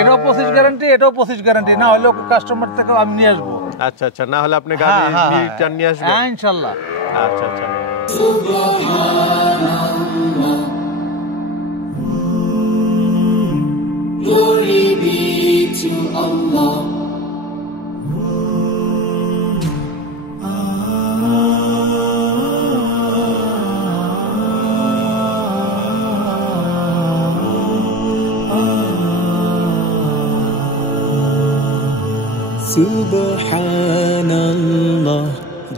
এটাও 25 গ্যারান্টি, এটাও 25 গ্যারান্টি, না হলে কাস্টমার থেকে আমি নিয়ে আসবো। আচ্ছা আচ্ছা, না হলে আপনি গাড়ি রিটার্ন নিয়ে আসবেন? হ্যাঁ ইনশাআল্লাহ। আচ্ছা আচ্ছা। Glory be to Allah. Subhanallah,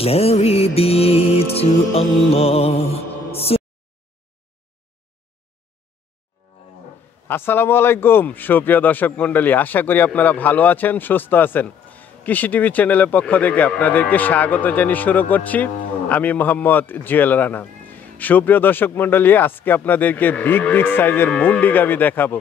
glory be to Allah. আসসালামু আলাইকুম সুপ্রিয় দর্শক মণ্ডলী, আশা করি আপনারা ভালো আছেন, সুস্থ আছেন। কৃষি টিভি চ্যানেলের পক্ষ থেকে আপনাদেরকে স্বাগত জানিয়ে শুরু করছি আমি মোহাম্মদ জুয়েল রানা। সুপ্রিয় দর্শক মণ্ডলী, আজকে আপনাদেরকে বিগ সাইজের মুন্ডি গাভী দেখাবো।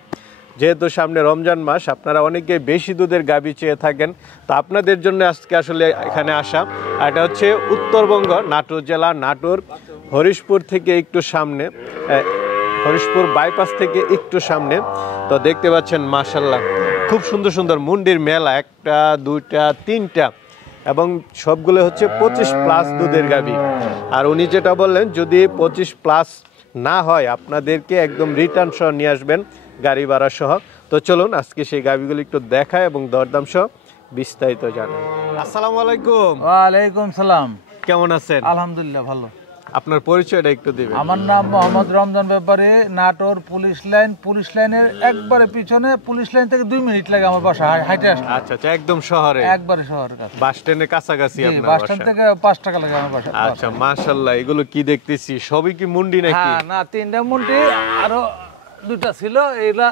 যেহেতু সামনে রমজান মাস, আপনারা অনেকে বেশি দুধের গাভী চেয়ে থাকেন, তো আপনাদের জন্য আজকে আসলে এখানে আসা। আর এটা হচ্ছে উত্তরবঙ্গ, নাটোর জেলা, নাটোর হরিশপুর থেকে একটু সামনে, হরিশপুর বাইপাস থেকে একটু সামনে। তো দেখতে পাচ্ছেন মাশাআল্লাহ খুব সুন্দর সুন্দর মুন্ডির মেলা, একটা দুইটা তিনটা, এবং সবগুলো হচ্ছে 25+ দুধের গাভী। আর উনি যেটা বললেন, যদি 25+ না হয় আপনাদেরকে একদম রিটার্ন সহ নিয়ে আসবেন, গাড়ি ভাড়া সহ। তো চলুন আজকে সেই গাভীগুলো একটু দেখায় এবং দরদাম সহ বিস্তারিত জানাই। আসসালামু আলাইকুম। ওয়ালাইকুম সালাম। কেমন আছেন? আলহামদুলিল্লাহ ভালো। আপনার পরিচয়টা একটু দিবেন। আমার নাম মোহাম্মদ রমজান ব্যাপারী, নাটোর পুলিশ লাইন, পুলিশ লাইনের একবারে পিছনে, পুলিশ লাইন থেকে 2 মিনিট লাগে আমার বাসা হাইটে আসতে। আচ্ছা আচ্ছা, একদম শহরে, একবারে শহরের কাছে, বাস স্ট্যান্ডের কাছাকাছি আপনার বাস বাসা? স্ট্যান্ড থেকে 5 টাকা লাগে আমার বাসা। আচ্ছা মাশাআল্লাহ, এগুলো কি দেখতেছি সবই কি মুন্ডি নাকি? হ্যাঁ, না 3টা মুন্ডি, আরো 2টা ছিল, এইগুলা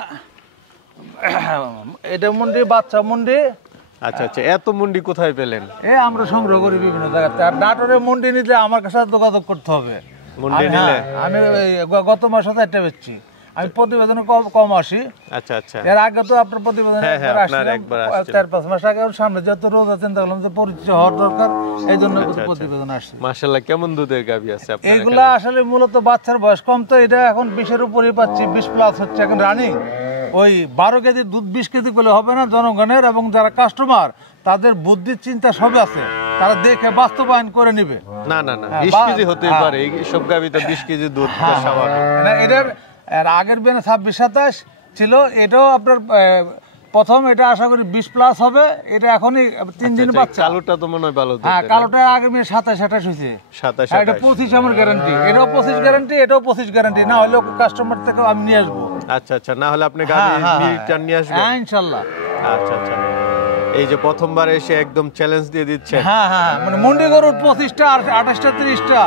এটা মুন্ডি, বাচ্চা মুন্ডি। আচ্ছা আচ্ছা, এত মুন্ডি কোথায় পেলেন? আমরা সংগ্রহ করি বিভিন্ন জায়গাতে। আর নাটোরের মুন্ডি নিতে আমার কাছে যোগাযোগ করতে হবে। মুন্ডি নিলে আমি গত মাসে 4টা বেচছি। আমি প্রতিবেদনে কম আসি। আচ্ছা আচ্ছা, এর আগে তো আপনার প্রতিবেদনে একবার আসছিলাম 4-5 মাস আগে। সামনে যত রোজা চিন্তা করলাম যে পরিচয় হওয়ার দরকার, এই জন্য প্রতিবেদন আসছে। মাশাআল্লাহ, কেমন দুধের গাভী আছে আপনার? এইগুলা আসলে মূলত বাচ্চার বয়স কম, তো এটা এখন 20-এর উপরেই পাচ্ছি, 20+ হচ্ছে এখন রানিং। ওই 12 কেজি দুধ 20 কেজি করলে হবে না জনগণের, এবং যারা কাস্টমার তাদের বুদ্ধির চিন্তা সবই আছে, তারা দেখে বাস্তবায়ন করে নিবে। না না না, 20 কেজি হতে পারে, এই সব গাভী তো 20 কেজি দুধ স্বাভাবিক। না, এটার আগের বিয়ানে 26-27 ছিল, এটাও আপনার প্রথম, এটা আশা করি 20+ হবে। এটা এখনই 3 দিন বাচ্চা। কালোটা তো মনে হয় ভালো দুধ। হ্যাঁ, কালোটা আগের বিয়ে 27-28 হয়েছে। 27 এটা 25 আমার গ্যারান্টি, এটাও 25 গ্যারান্টি, এটাও 25 গ্যারান্টি, না হলে কাস্টমার থেকে আমি নিয়ে আসবো। আচ্ছা আচ্ছা, না হলে আপনি গাভী রিটার্ন নিয়ে আসবেন? হ্যাঁ ইনশাআল্লাহ। আচ্ছা আচ্ছা, এই যে প্রথমবার এসে একদম চ্যালেঞ্জ দিয়ে দিচ্ছেন। হ্যাঁ হ্যাঁ, মানে মুন্ডি গরুর 25টা আর 28টা 30টা।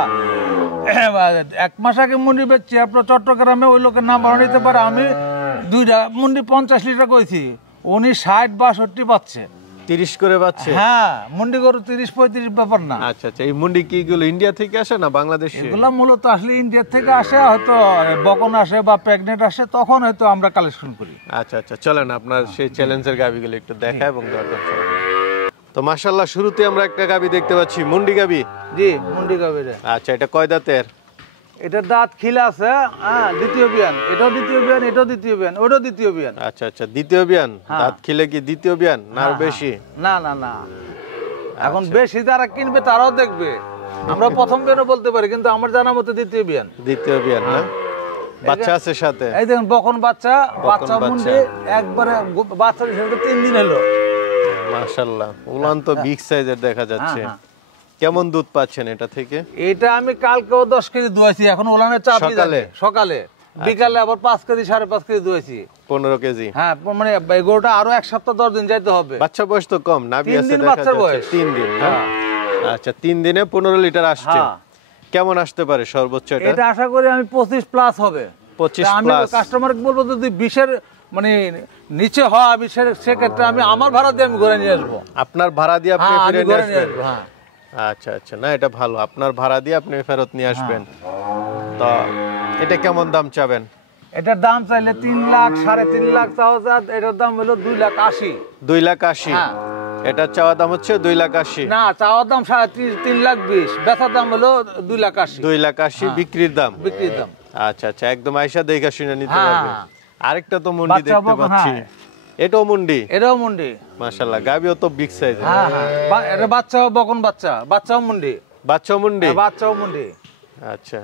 1 মাস আগে মুন্ডি বেচছি আপনার চট্টগ্রামে, ওই লোকের নাম ভাড়া নিতে পারে। আমি 2টা মুন্ডি 50 লিটার কইছি, উনি 60-62 পাচ্ছে। 30 করে পাচ্ছে? হ্যাঁ, মুন্ডি গরু 30-35 ব্যাপার না। আচ্ছা আচ্ছা, এই মুন্ডি কি এগুলো ইন্ডিয়া থেকে আসে না বাংলাদেশে? এগুলো মূলত আসলে ইন্ডিয়া থেকে আসে, হয়তো বকন আসে বা প্রেগনেন্ট আসে, তখন হয়তো আমরা কালেকশন করি। আচ্ছা আচ্ছা, চলেন আপনার সেই চ্যালেঞ্জের গাভীগুলো একটু দেখা এবং দরদাম শুনি। তো মাশাআল্লাহ, শুরুতে আমরা একটা গাভী দেখতে পাচ্ছি, মুন্ডি গাভী। জি, মুন্ডি গাভী। আচ্ছা, এটা কয় দাঁতের? এটার দাঁত খিলা আছে, হ্যাঁ, দ্বিতীয় বিয়ান। এটাও দ্বিতীয় বিয়ান, এটাও দ্বিতীয় বিয়ান, ওটাও দ্বিতীয় বিয়ান। আচ্ছা আচ্ছা, দ্বিতীয় বিয়ান। দাঁত খিলে কি দ্বিতীয় বিয়ান না আর বেশি? না না না, এখন বেশি যারা কিনবে তারাও দেখবে। আমরা প্রথম বিয়ানও বলতে পারি, কিন্তু আমার জানা মতো দ্বিতীয় বিয়ান। দ্বিতীয় বিয়ান না? বাচ্চা আছে সাথে? এই দেখুন বকন বাচ্চা, বাচ্চা মুন্ডি একবারে বাচ্চা হিসেবে 3 দিন হলো। মাশাআল্লাহ, উলান তো বিগ সাইজের দেখা যাচ্ছে। কেমন দুধ পাচ্ছেন এটা থেকে? এটা আমি কালকেও 10 কেজি দুয়াইছি, এখন ওলানের চাপ সকালে, বিকালে আবার 5 কেজি 5.5 কেজি দুয়াইছি। 15 কেজি? হ্যাঁ, মানে এই গরুটা আরো 1 সপ্তাহ 10 দিন যাইতে হবে। বাচ্চা বয়স তো কম, নাভি আছে দেখা বাচ্চার যাচ্ছে বয়স 3 দিন। আচ্ছা, 3 দিনে 15 লিটার আসছে। কেমন আসতে পারে সর্বোচ্চ এটা? এটা আশা করি আমি 25+ হবে। 25+? আমি কাস্টমারকে বলবো যদি 20-এর মানে নিচে হয়, 20-এর, সেক্ষেত্রে আমি আমার ভাড়া দিয়ে আমি ঘরে নিয়ে আসবো। আপনার ভাড়া দিয়ে আপনি ফিরে নিয়ে আসবেন? হ্যাঁ। আচ্ছা আচ্ছা, না এটা ভালো, আপনার ভাড়া দিয়ে আপনি ফেরত নিয়ে আসবেন। তো এটা কেমন দাম চাবেন? এটার দাম চাইলে 3 লাখ, 3.5 লাখ চাওয়া যায়। এটার দাম হলো 2,80,000। 2,80,000? এটা চাওয়া দাম হচ্ছে 2,80,000? না, চাওয়ার দাম 3,20,000, বেচার দাম হলো 2,80,000। 2,80,000 বিক্রির দাম? বিক্রির দাম। আচ্ছা আচ্ছা, একদম আয়সা দেখে শুনে নিতে পারবে। আরেকটা তো মুন্ডি দেখতে পাচ্ছি, এটাও মুন্ডি, এটাও মুন্ডি। মাশাআল্লাহ, গাবিও তো বিগ সাইজ। হ্যাঁ হ্যাঁ, এটা বাচ্চাও বকন বাচ্চা, বাচ্চাও মুন্ডি। বাচ্চাও মুন্ডি, বাচ্চাও মুন্ডি। আচ্ছা,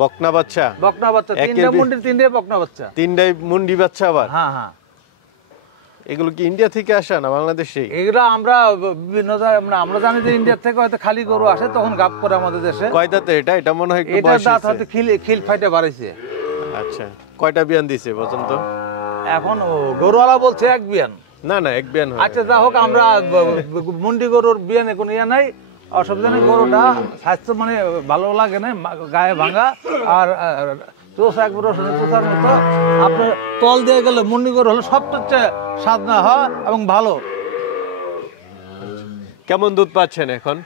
বকনা বাচ্চা, বকনা বাচ্চা, তিনটা মুন্ডি, তিনটাই বকনা বাচ্চা। তিনটাই মুন্ডি বাচ্চা আবার? হ্যাঁ হ্যাঁ। এগুলো কি ইন্ডিয়া থেকে আসা না বাংলাদেশে? এগুলো আমরা বিভিন্ন আমরা জানি যে ইন্ডিয়া থেকে হয়তো খালি গরু আসে, তখন গাব করে আমাদের দেশে। কয় দাঁতে এটা? এটা মনে হয় একটু এটা বয়স দাঁত হয়েছে। হয়তো খিল ফাইটে বাড়াইছে। আচ্ছা, কয়টা বিয়ান দিছে পর্যন্ত? এখন গরুওয়ালা বলছে এক বিয়ান। না না, এক বিয়ান হয়। আচ্ছা, যা হোক, আমরা মুন্ডি গরুর বিয়ানে কোনো ইয়ে নাই, অসুবিধা নেই। গরুটা স্বাস্থ্য মানে ভালো লাগে না, গায়ে ভাঙা আর চোষা একবার চোষার মতো। আপনার তল দিয়ে গেলে মুন্ডি গরু হলে সবচেয়ে স্বাদ না হয় এবং ভালো। কেমন দুধ পাচ্ছেন এখন?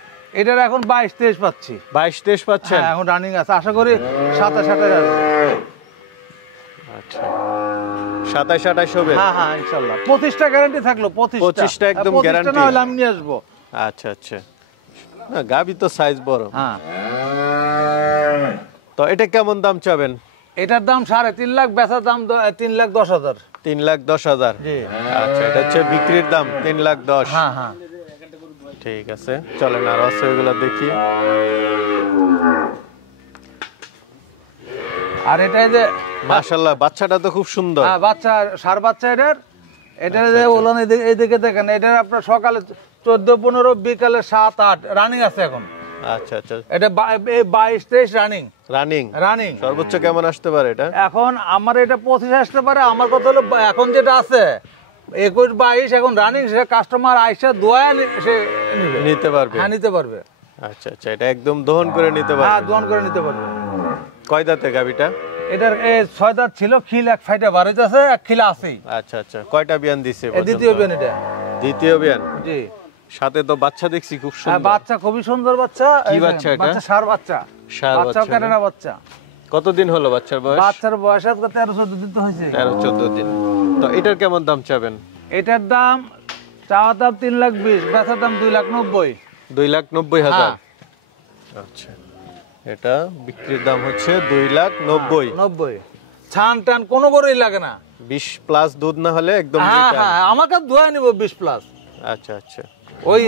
এটার এখন 22-23 পাচ্ছি। 22-23 পাচ্ছেন? হ্যাঁ, এখন রানিং আছে, আশা করি 27-28 আসবে। আচ্ছা, 27-28 হবে? হ্যাঁ হ্যাঁ, ইনশাল্লাহ। 25টা গ্যারান্টি থাকলো। 25টা একদম 25টা গ্যারান্টি না হলে আমি নিয়ে আসবো। আচ্ছা আচ্ছা, না গাবি তো সাইজ বড়। হ্যাঁ। তো এটা কেমন দাম চাবেন? এটার দাম 3.5 লাখ, বেচার দাম 3,10,000। 3,10,000? জি। আচ্ছা, এটা হচ্ছে বিক্রির দাম 3,10,000। হ্যাঁ হ্যাঁ। ঠিক আছে, চলেন আর আছে ওইগুলো দেখি। আর এটাই যে মাশাআল্লাহ, বাচ্চাটা তো খুব সুন্দর। হ্যাঁ, বাচ্চা, সার বাচ্চা এটার যে ওলান এইদিকে দেখেন, এটার আপনার সকালে 14-15, বিকালে 7-8 রানিং আছে এখন। আচ্ছা আচ্ছা, এটা 22-23 রানিং। রানিং সর্বোচ্চ কেমন আসতে পারে এটা? এখন আমার এটা 25 আসতে পারে। আমার কথা হলো এখন যেটা আছে 21-22 এখন রানিং, সে কাস্টমার আইসা দোয়া সে নিতে পারবে? হ্যাঁ, নিতে পারবে। আচ্ছা আচ্ছা, এটা একদম দহন করে নিতে পারবে? হ্যাঁ, দোয়ান করে নিতে পারবে। কয় দাঁতে গাবিটা? এটার 6 দাঁত ছিল, খিল এক ফাইটে বাড়াইতেছে, এক খিল আছেই। আচ্ছা আচ্ছা, কয়টা বিয়ান দিছে? দ্বিতীয় বিয়ান এটা। দ্বিতীয় বিয়ান? জি। সাথে তো বাচ্চা দেখছি খুব হ্যাঁ, সুন্দর। বাচ্চা খুবই সুন্দর বাচ্চা। কি বাচ্চা এটা? বাচ্চা সার বাচ্চা। ষাঁড় বাচ্চাও বাচ্চা কেটে না? না বাচ্চা। কতদিন হলো বাচ্চার বয়স? বাচ্চার বয়স আজকে 13-14 দিন তো হয়েছে। 13-14 দিন। তো এটার কেমন দাম চাবেন? এটার দাম চাওয়া দাম 3,20,000, বেচার দাম 2,90,000। 2,90,000? হ্যাঁ। আচ্ছা, এটা বিক্রির দাম হচ্ছে 2,90,000। 90। ছান টান কোনো গরুই লাগে না। 20 প্লাস দুধ না হলে একদম হ্যাঁ রিটার্ন। হ্যাঁ, আমাকে ধোয়া নিব 20+। আচ্ছা আচ্ছা, ওই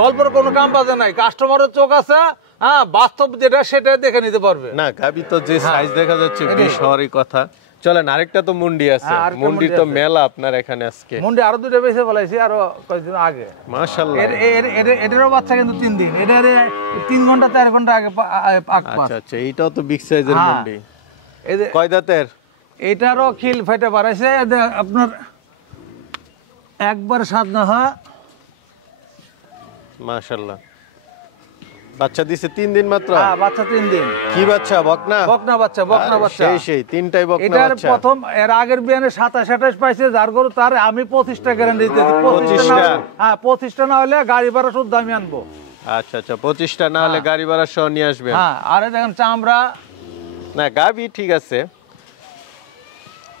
গল্পের কোনো কাম বাজে নাই, কাস্টমারের চোখ আছে। হ্যাঁ, বাস্তব যেটা সেটা দেখে নিতে পারবে। না গাবি তো যে সাইজ দেখা যাচ্ছে 20 হওয়ারই কথা। চলেন, আরেকটা তো মুন্ডি আছে। হ্যাঁ, আরেকটা মুন্ডি মুন্ডি তো আছে। মেলা আপনার এখানে আজকে। মুন্ডি আরো 2টা বেঁচে বলাইছি আরো কয়েকদিন আগে। মাশাআল্লাহ। এটারও বাচ্চা কিন্তু 3 দিন। এটার 3 ঘন্টা 4 ঘন্টা আগে পাক পাস। আচ্ছা আচ্ছা, এইটাও তো বিগ সাইজের হ্যাঁ। মুন্ডি। কয় দাঁতের? এটারও খিল ফেটে বাড়াইছে। আপনার একবার স্বাদ না হয়। মাশাআল্লাহ, বাচ্চা দিছে 3 দিন মাত্র? হ্যাঁ, বাচ্চা 3 দিন। কি বাচ্চা? বকনা? বকনা বাচ্চা, বকনা বাচ্চা। সেই তিনটাই বকনা এটার বাচ্চা। প্রথম এর আগের বিয়ানে 27-28 পাইছে, যার গরু তার আমি 25টা গ্যারান্টি দিতেছি। 25টা? হ্যাঁ, 25টা না হলে গাড়ি ভাড়া শুদ্ধ আমি আনবো। আচ্ছা আচ্ছা, 25টা না হলে গাড়ি ভাড়া সহ নিয়ে আসবেন? হ্যাঁ। আরে দেখেন চামড়া। না গাবি ঠিক আছে।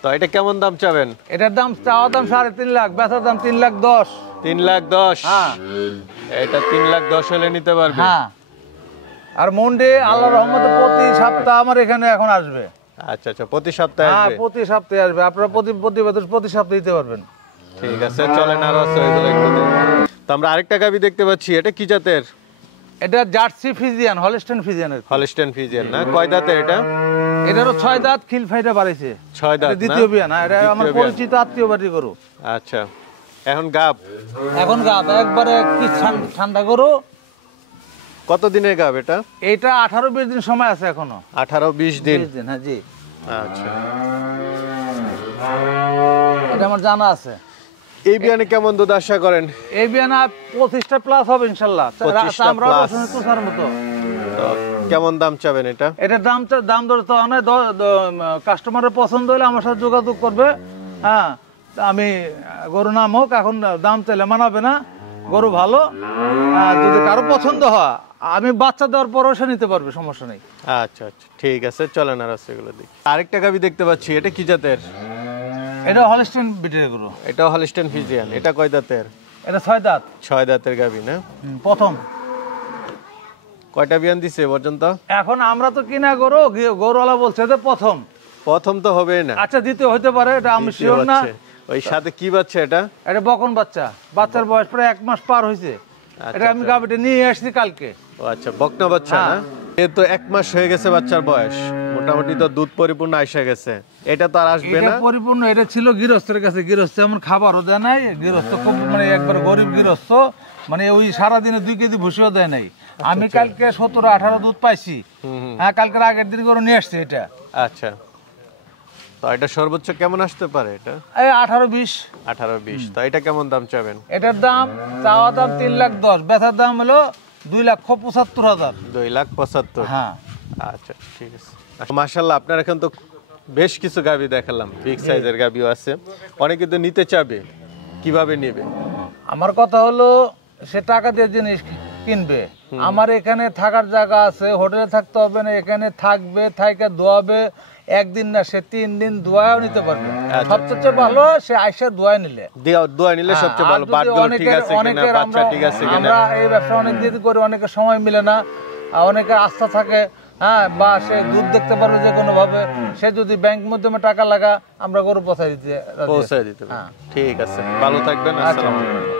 তো এটা কেমন দাম চাবেন? এটার দাম চাওয়া দাম 3.5 লাখ, বেচার দাম 3,10,000। 3,10,000? হ্যাঁ। এটা 3,10,000 হলে নিতে পারবে? হ্যাঁ। আর মন্ডে আল্লাহর রহমতে প্রতি সপ্তাহ আমার এখানে এখন আসবে। আচ্ছা আচ্ছা, প্রতি সপ্তাহে হ্যাঁ, আসবে? প্রতি সপ্তাহে আসবে। আপনারা প্রতি সপ্তাহে দিতে পারবেন। ঠিক আছে, চলেন আরো আছে ওইগুলো একটু দেখি। তো আমরা আরেকটা গাবি দেখতে পাচ্ছি, এটা কি জাতের? এটা জার্সি ফিজিয়ান, হলস্টেইন ফিজিয়ানের। হলস্টেইন ফিজিয়ান না? কয় দাঁতের এটা? এটারও 6 দাঁত, খিল ফাইটা বাড়াইছে। 6 দাঁত না? দ্বিতীয় বিয়ান। এটা আমার দ্বিতীয় বিয়ান। পরিচিত আত্মীয় বাড়ি গরু। আচ্ছা, এখন গাব? এখন গাব একবারে কি ঠান্ডা গরু। কত দিনের গাব এটা? এটা 18-20 দিন সময় আছে এখনো। 18-20 দিন? 20 দিন, হ্যাঁ জি। আচ্ছা, এটা আমার জানা আছে। এই বিয়ানে কেমন দুধ আশা করেন? এই বিয়ানা 25টা প্লাস হবে ইনশাল্লাহ। 25টা আমরা plus। তুষার মতো। তো কেমন দাম চাবেন এটা? এটার দাম দর তো অনেক, কাস্টমারের পছন্দ হলে আমার সাথে যোগাযোগ করবে। হ্যাঁ, তা আমি গরু নাম হোক, এখন দাম চাইলে মানাবে না। গরু ভালো, যদি কারো পছন্দ হয় আমি বাচ্চা দেওয়ার পরও সে নিতে পারবে, সমস্যা নেই। আচ্ছা আচ্ছা, ঠিক আছে, চলেন আর আছে এগুলো দেখি। আরেকটা গাবি দেখতে পাচ্ছি, এটা কি জাতের? এটা হলস্টেইন বিটের গরু। এটাও হলস্টেইন ফিজিয়ান। এটা কয় দাঁতের? এটা 6 দাঁত। 6 দাঁতের গাবি না? প্রথম। কয়টা বিয়ান দিছে পর্যন্ত? এখন আমরা তো কিনা গরু, গরুওয়ালা বলছে যে প্রথম। প্রথম তো হবেই না। আচ্ছা, দ্বিতীয় হতে পারে, এটা আমি দ্বিতীয় শিওর না। হচ্ছে। ওই সাথে কি বাচ্চা এটা? এটা বকন বাচ্চা, বাচ্চার বয়স প্রায় 1 মাস পার হয়েছে। এটা আমি গাভীটা নিয়ে আসছি কালকে। ও আচ্ছা, বকনা বাচ্চা না? এ তো 1 মাস হয়ে গেছে বাচ্চার বয়স, মোটামুটি তো দুধ পরিপূর্ণ আইসা গেছে। এটা তো আর আসবে না? এটা পরিপূর্ণ, এটা ছিল গৃহস্থের কাছে, গৃহস্থ এমন খাবারও দেয় নাই, গৃহস্থ খুব মানে একবার গরিব গৃহস্থ, মানে ওই সারাদিনে 2 কেজি ভুসিও দেয় নাই। আমি কালকে 17-18 দুধ পাইছি। হ্যাঁ, কালকের আগের দিন করে নিয়ে আসছে এটা। আচ্ছা, তো এটা সর্বোচ্চ কেমন আসতে পারে এটা? এই 18-20। 18-20। তো এটা কেমন দাম চাবেন? এটার দাম চাওয়া দাম 3,10,000, বেচার দাম হলো 2,75,000। 2,75,000। হ্যাঁ। আচ্ছা, ঠিক আছে। মাশাআল্লাহ, আপনার এখন তো বেশ কিছু গাভী দেখালাম, বিগ সাইজের গাভীও আছে। অনেকে তো নিতে চাবে, কিভাবে নেবে? আমার কথা হলো, সে টাকা দিয়ে জিনিস কিনবে। আমার এখানে থাকার জায়গা আছে, হোটেলে থাকতে হবে না, এখানে থাকবে, থাইকা দোয়াবে, একদিন না সে 3 দিন দোয়াও নিতে পারবে। সবচেয়ে ভালো সে আইসা দোয়া নিলে, দোয়া নিলে সবচেয়ে ভালো। বাটগুলো ঠিক আছে কিনা, বাচ্চা ঠিক আছে কিনা। আমরা এই ব্যবসা অনেক দিন করে, অনেকের সময় মিলে না, অনেকের আস্থা থাকে, হ্যাঁ, বা সে দুধ দেখতে পারবে যে কোনো ভাবে, সে যদি ব্যাংক মাধ্যমে টাকা লাগা, আমরা গরু পৌঁছায় দিতে রাজি আছি। পৌঁছায় দিতে পারবে। ঠিক আছে, ভালো থাকবেন। আসসালামু আলাইকুম।